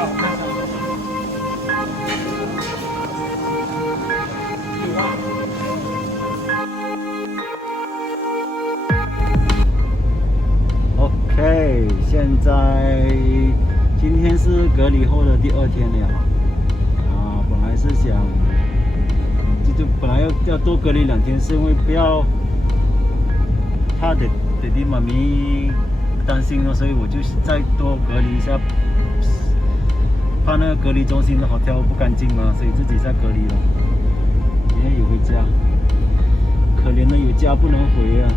下我看上有啊。OK， 现在今天是隔离后的第2天了啊，本来是想就本来要多隔离2天，是因为不要怕爹地妈咪担心了，所以我就再多隔离一下，怕那个隔离中心的 hotel 不干净嘛，所以自己在隔离了。明天也回家，可怜的有家不能回啊。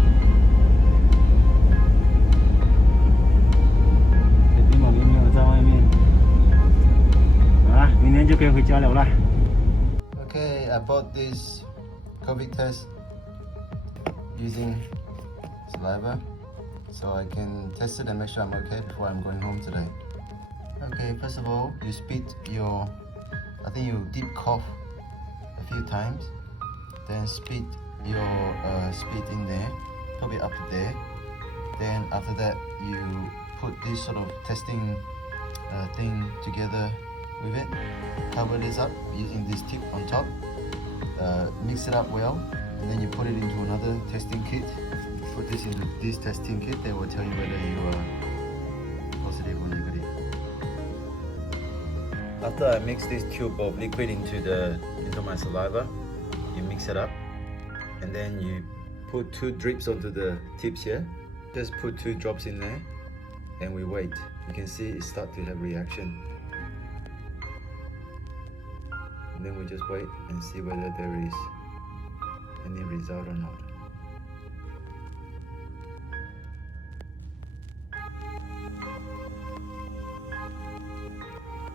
明天就可以回家了啦。Okay, I bought this COVID test using saliva, so I can test it and make sure I'm okay before I'm going home today. Okay, first of all, you spit your, I think you deep cough a few times, then spit your spit in there, probably up to there. Then after that, you put this sort of testing thing together with it, cover this up using this tip on top, mix it up well, and then you put it into another testing kit. Put this into this testing kit, they will tell you whether you are positive or negative. After I mix this tube of liquid into my saliva, you mix it up, and then you put 2 drips onto the tips here. Just put 2 drops in there, and we wait. You can see it start to have reaction. And then we just wait and see whether there is any result or not.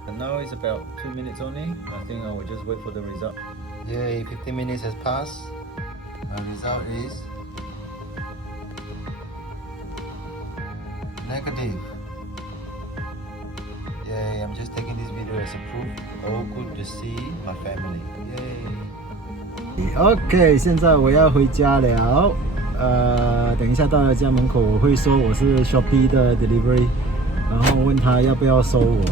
And now it's about 2 minutes only. I think I will just wait for the result. Yay, 15 minutes has passed. My result is negative. Yay, I'm just taking this video as a proof. Oh, good to see my family. Yay. OK， 现在我要回家了。等一下到了家门口，我会说我是 Shopee 的 delivery， 然后问他要不要收我。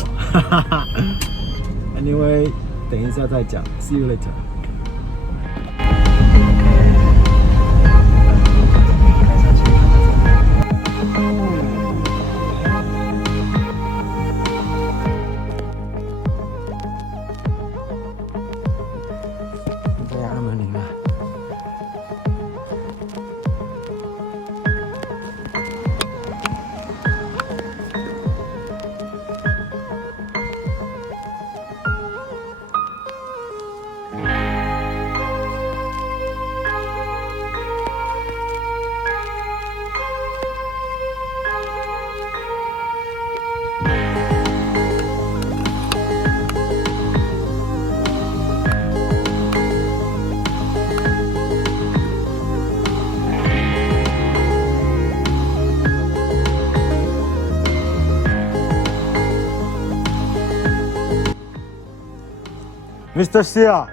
Anyway， 等一下再讲。See you later。Mr. Xia.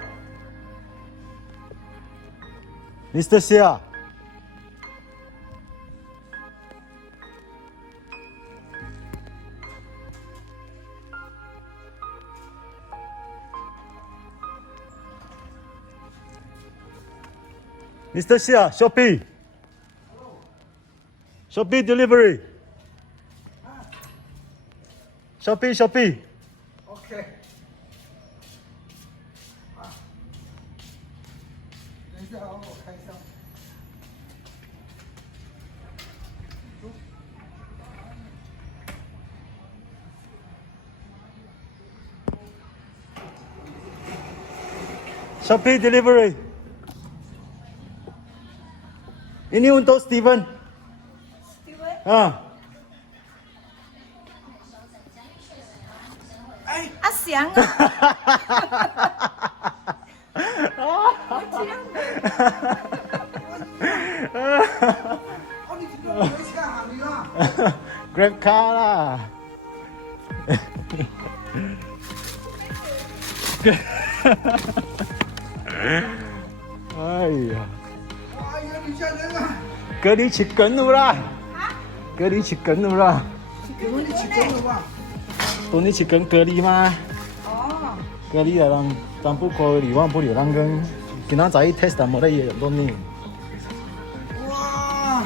Mr. Xia. Mr. Xia, Shopee. Shopee delivery. Shopee. OK。等一下啊，我看一下。Shopee delivery. Ini untuk Steven. Steven? Asyang. 我这样的。你这个没钱啊你啊 Grab car 啦。哎呀！哎呀，你家人啊！隔离吃梗了啦！隔离吃梗了啦！给我你吃梗了吧？多你去跟隔离吗？哦，隔离了人，咱不可以忘不了人跟，今仔早一 test 冇得嘢多你。哇！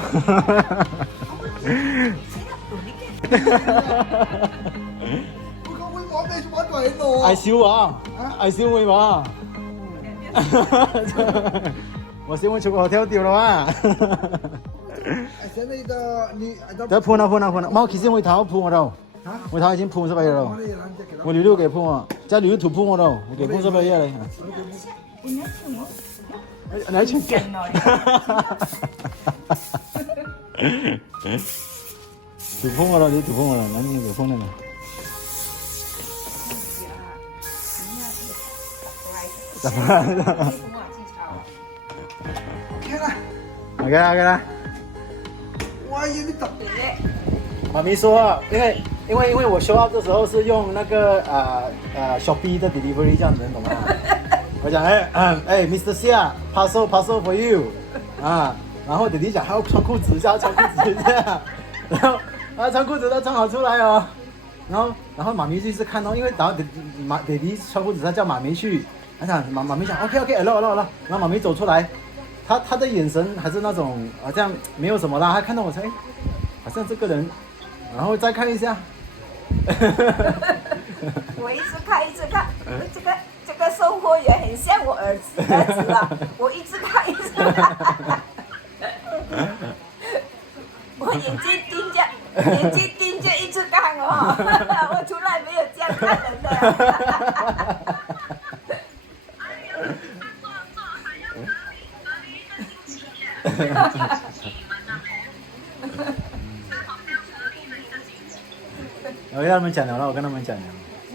不過會講咩乜鬼咯？愛笑啊！愛笑會嘛？我先會出個跳掉啦嘛。現在的你得判啦判啦判啦，冇其實我頭判我度，我頭已經判咗俾咯，我聊聊嘅判啊，即係聊圖判我度，我嘅判咗俾嘢你。你全勁。圖判我度，你圖判我度，那你圖判你。怎麼了？ OK 啦， OK 啦 OK 啦。哇，有點特別。媽咪說，因為我 show up 的時候是用那個Shopee 的 delivery 這樣子，你懂嗎？我講Mr. Xia parcel for you 啊，然後弟弟講還要穿褲子一下，穿褲子一下，然後穿褲子都穿好出來哦，然後媽咪就是看到，因為然後弟弟穿褲子，他叫媽咪去，他講媽咪講 OK hello， 然後媽咪走出來，他的眼神還是那種好像沒有什麼啦，他看到我說好像這個人，然後再看一下。我一直看，這個售貨員很像我兒子啊，我一直看，我眼睛盯着一直看哦，我從來沒有這樣看人的。我跟他們講了，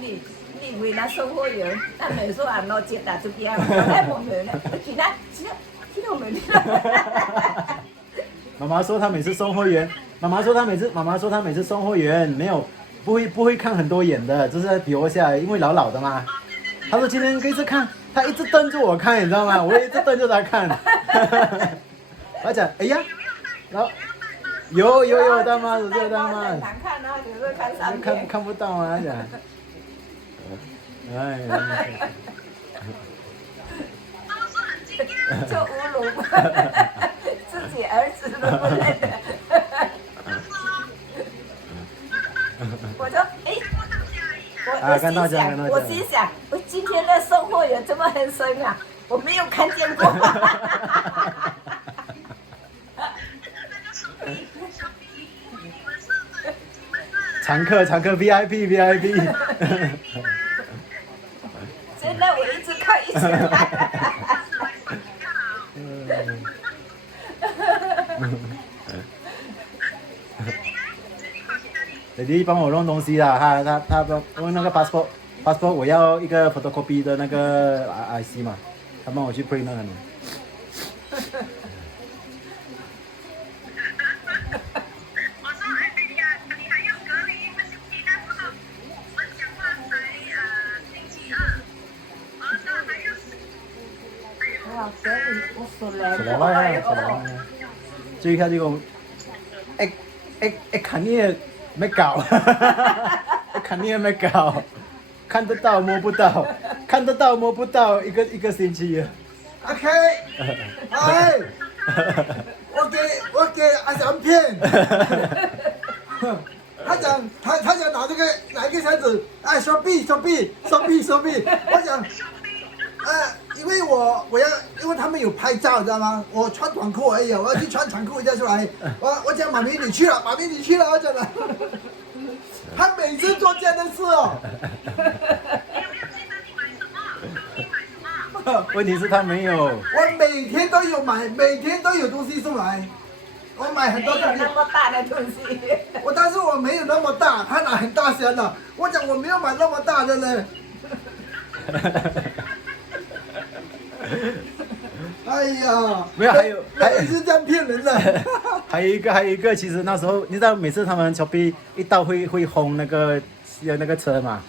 你以為那售貨員，那沒說俺攞接打就這樣，來我們了，去到我們了。媽媽說她每次送貨員，媽媽說她每次送貨員沒有不會看很多眼的，就是比我下來，因為老的嘛。她說今天第一次看，她一直瞪着我看，你知道嗎？我也一直瞪着她看。我講哎呀，然後有大媽，有大媽。很難看啊，有時候看三遍。看不到啊，講。哎。就侮辱自己兒子都不認得。我說，我心想，我今天的送貨員這麼很深啊，我沒有看見過。常客 VIP。真的，我一直看，一直看。弟弟幫我弄東西啦，他因為那個 passport 我要一個 photocopy 的那個 IC 嘛，他幫我去 print 那個。最開始講，看你沒搞，看你沒搞，看得到摸不到，看得到摸不到，一個星期。OK，哎，我給阿翔騙，他講拿這個哪一個箱子？哎，手臂，我講。因為因為他們有拍照，你知道嗎？我穿短褲而已，我要去穿長褲再出來。我講媽咪你去了，我講了。他每次做這樣的事哦。問題是他沒有。我每天都有買，每天都有東西送來。我買很多東西。沒有那麼大的東西。但是我沒有那麼大，他拿很大箱的。我講我沒有買那麼大的呢。哎呀，沒有，還有是這樣騙人的。還有一個，其實那時候你知道，每次他們 Shopee 一到會轟那個車嘛，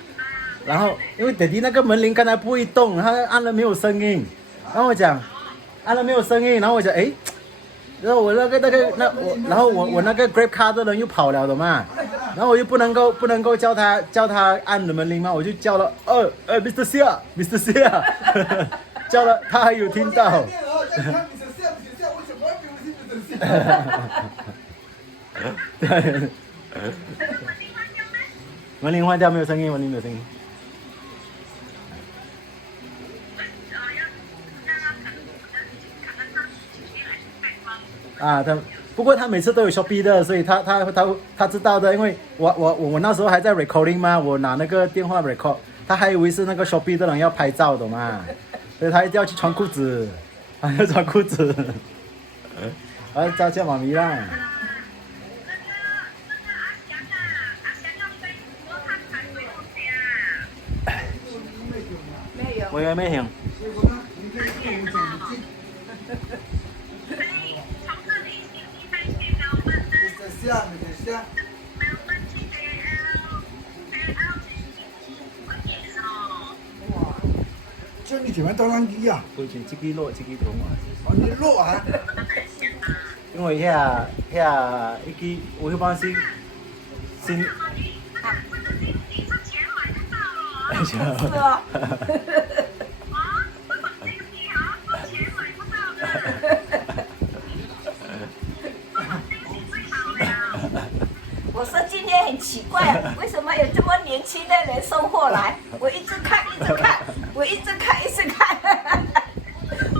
然後因為弟弟那個門鈴剛才不會動，他按了沒有聲音，然後我講按了沒有聲音，然後我講然後我然後我那個 Grab car 的人又跑了的嘛，然后我又不能够叫他按门铃嘛，我就叫了Mr. Sia，Mr. Sia， 叫了他还有听到。对，门铃坏掉没有声音，门铃没有声音。啊，不过他每次都有 Shopee 的，所以他知道的，因为我那时候还在 recording 嘛，我拿那个电话 record， 他还以为是那个 Shopee 的人要拍照，懂吗？所以他一定要去穿裤子，他要穿裤子，叫妈咪啦。没有。我以为没行。就你前面到哪里啊？我以前自己录哦，你录啊？因为一支我迄帮是新。是哦。我说今天很奇怪，为什么有这么年轻的人送货来？我一直看，我一直看，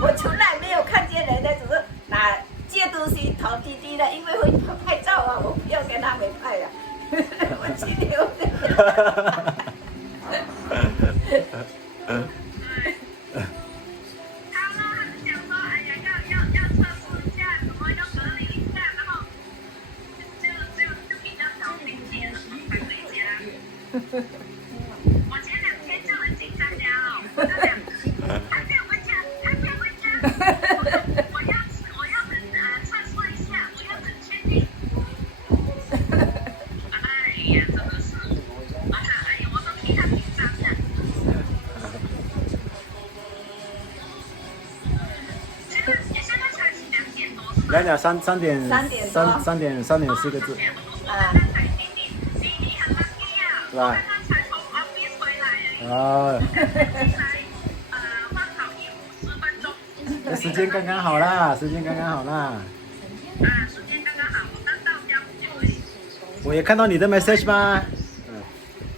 我从来没有看见人的，只是拿借东西投滴滴的，因为会拍照啊，我不要跟他们拍啊。我今天我前2天就很紧张了，我这2天还没有回家，我要测试一下，我要很确定。哎呀，真的是，哎呀，我都替他紧张了。现在才2点多是吧3点4个字。啊。是吧？才从 office 回来。哦。换好衣服10分钟。时间刚刚好啦。时间刚刚好，我刚到家不久而已。我也看到你的 message 吗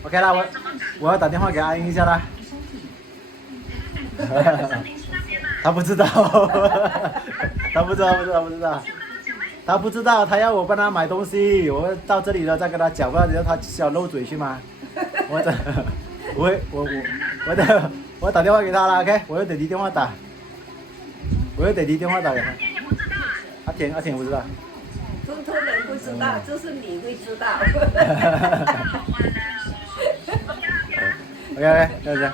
？OK 啦，我要打电话给阿英一下啦。他不知道，他不知道，他要我帮他买东西，我到这里了再跟他讲，不然他想漏嘴去吗？我打电话给他了 ，OK， 我用弟弟电话打，给他。阿田不知道。通通人不知道，就是你会知道。OK， 再见。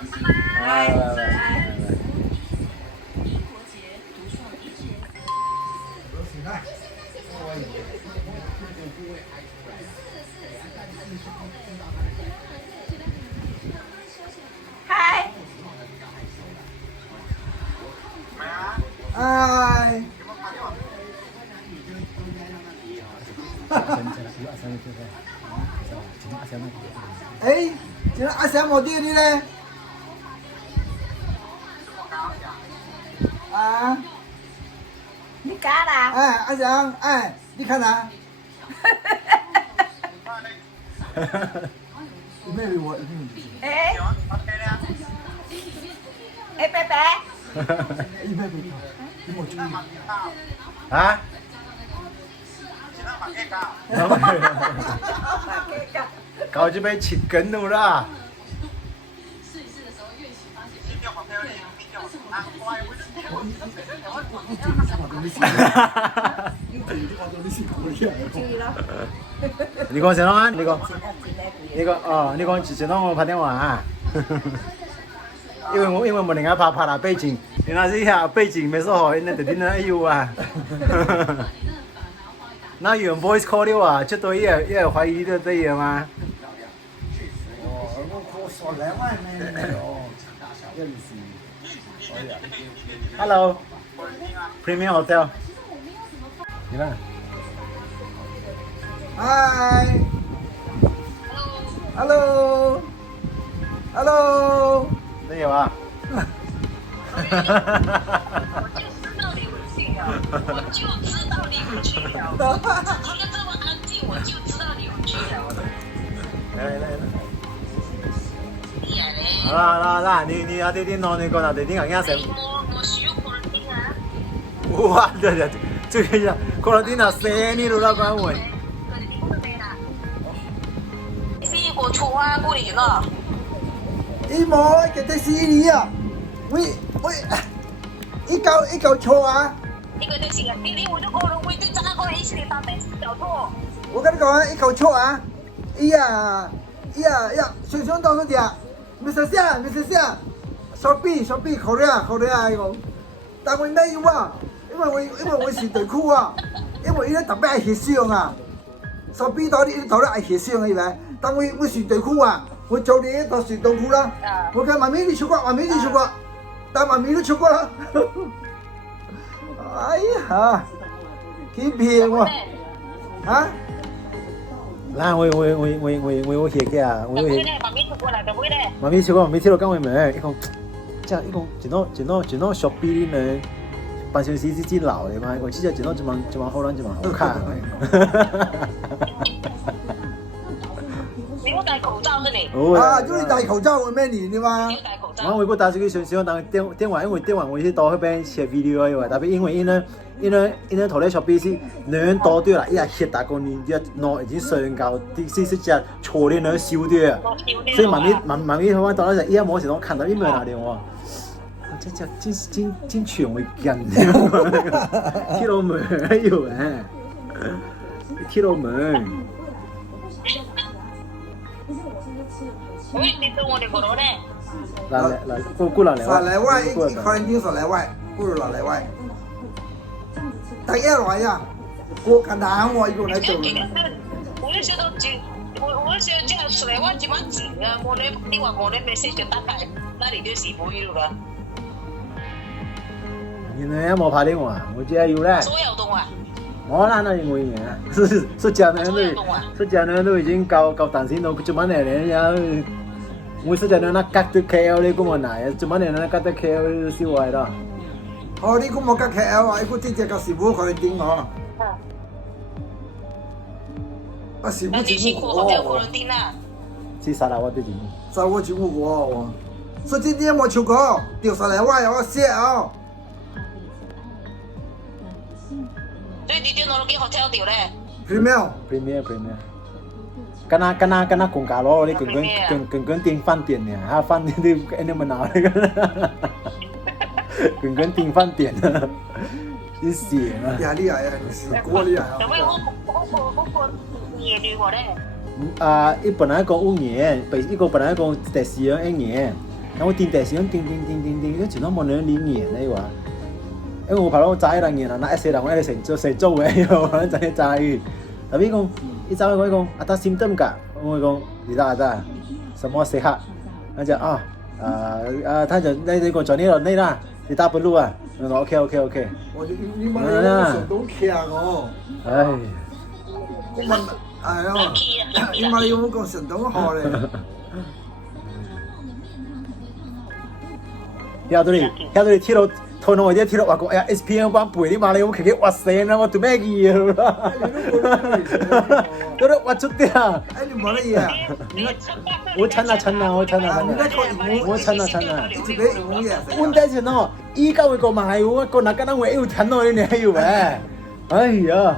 拜。嗨。嗨。哎，今天阿翔冇啲啲咧？啊？你干啦？哎，阿翔，哎，你看哪？有没有我？哎。哎，拜拜。一百倍，你冇注意。啊？搞就被切梗了啦！你讲什么啊？你讲哦，你讲前头我拍电话啊？因为我另外拍了背景，原来是遐背景没说好，那特定那有啊。那有人 voice call 了啊，绝对也怀疑的这样吗？我2万没有。Hello, Premium Hotel。你看。嗨。，Hello，Hello，没有啊？我就知道你会去了，我就知道你会去了。除了这么安静，我就知道你会去了。来。你呀嘞？啦，你啊，弟弟喏，你讲啦，弟弟讲嘢成。我需要过了听啊。哇，对，这个呀，可能你那生你都老讲话。是我错啊，过年了。伊冇嘅的士你啊，喂，一嚿錯啊！一个就是你我就过了，我就站那个一起打对小错。我跟你講啊，一嚿錯啊！呀，想到嗰啲啊，Mr. Shopee Korea 呢個，但係咩要啊？因為我是對褲啊，因為呢特別係血霜啊，Shopee 多啲係血霜嘅咩？但我是對褲啊，我做你一套是對褲啦，我跟媽咪你出過，但媽咪都出過啦，哎呀，幾平喎，啊？啦，我寫嘅啊，我寫。媽咪出過嚟，就會咧。媽咪笑講，媽咪聽到講話咩？伊講，即係伊講，一攞 Shopee 呢，辦公室是真老的嘛？我記得一攞一萬好撚，一萬好看。你有戴口罩的你？啊，就你戴口罩會咩年的嘛？你有戴口罩。我我打這個想當電話，因為電話我是到那邊寫 video 嘅話，特別因為因為頭咧 Shopee 是兩多啲啦，一日黑大過年一攞已經上夠啲只錯啲兩少啲啊，所以媽咪佢話到嗰陣，依家冇時我看到一門那裡我，這真全會見的，鐵路門有誒，鐵路門。喂，你跟我哋過到咧？來，過來外，一quarantine少來外，不如老來外。大家來呀，我看他我一個來走。我就想到我想這樣出來我幾萬錢啊！我咧你話我咧咩事就大概，那你就是冇要啦。原來冇拍電話，我只係要咧。所有動啊！我哪能冇嘢啊？是家人都已經夠擔心到，做乜嘢呀？我是家人那隔到 KL 咧，咁我嚟，做乜嘢那隔到 KL 少壞啦？哦，你咁冇隔 KL 啊？你啲只個師傅可能點我？啊，師傅你去過hotel quarantine啦？去沙拉瓦對點？沙我去過我，所以今天我出過，掉下來我有寫啊。所以你點攞到幾 hotel 掉咧 Premier。跟那公家咯，你跟訂飯店呢？啊，飯店都你們拿那個，跟訂飯店啊，你死啊！厲害啊！你是過厲害啊！咁我年齡我咧？啊，伊本來講5年，一個本來講第四樣1年，然後訂第四樣訂，你全都冇人2年你話。因為我朋友揸1年啦，那1世人我成做嘅，我可能真係揸。特別講，一揸我講，阿達symptom㗎，我講你大阿什麼時刻？他就他就你個在呢啦，你打不入啊？我說 OK。我就你媽你成都強哦！唉，我問係啊，你媽你有冇講成都好咧？聽到你聽到。thôi nói đi thì nó bảo có SPM bám bụi đi mà lấy cái quạt sen nó tụi mẹ gì rồi đó tôi đã quạt chút tiền anh đừng nói gì à我찬나问题是喏依家會個買喎個那個那我要趁我呢要咩哎呀